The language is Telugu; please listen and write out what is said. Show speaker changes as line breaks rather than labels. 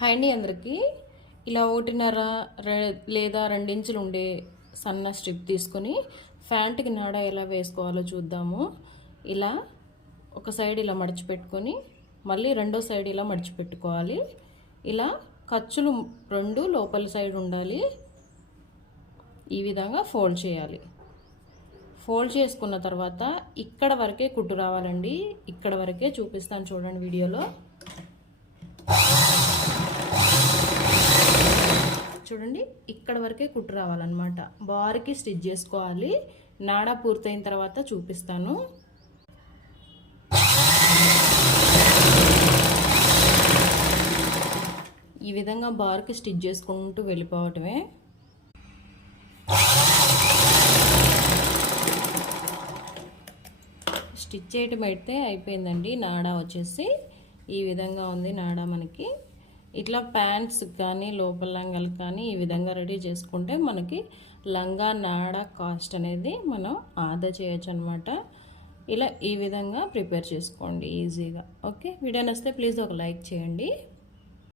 హాయ్ అండి అందరికీ. ఇలా ఒకటిన్నర లేదా రెండించులు ఉండే సన్న స్ట్రిప్ తీసుకొని ఫ్యాంట్కి నాడ ఎలా వేసుకోవాలో చూద్దాము. ఇలా ఒక సైడ్ ఇలా మడిచిపెట్టుకొని మళ్ళీ రెండో సైడ్ ఇలా మడిచిపెట్టుకోవాలి. ఇలా ఖర్చులు రెండు లోపల సైడ్ ఉండాలి. ఈ విధంగా ఫోల్డ్ చేయాలి. ఫోల్డ్ చేసుకున్న తర్వాత ఇక్కడ వరకే కుట్టు రావాలండి. ఇక్కడ వరకే చూపిస్తాను చూడండి వీడియోలో. చూడండి ఇక్కడ వరకే కుట్టు రావాలన్నమాట. బార్కి స్టిచ్ చేసుకోవాలి. నాడా పూర్తయిన తర్వాత చూపిస్తాను. ఈ విధంగా బార్కి స్టిచ్ చేసుకుంటూ వెళ్ళిపోవటమే. స్టిచ్ చేయటం అయితే అయిపోయిందండి. నాడా వచ్చేసి ఈ విధంగా ఉంది నాడా మనకి. ఇట్లా ప్యాంట్స్ కానీ లోపల లంగాలు కానీ ఈ విధంగా రెడీ చేసుకుంటే మనకి లంగా నాడ కాస్ట్ అనేది మనం ఆదా చేయొచ్చు అనమాట ఇలా ఈ విధంగా ప్రిపేర్ చేసుకోండి ఈజీగా. ఓకే? వీడియో నచ్చితే ప్లీజ్ ఒక లైక్ చేయండి.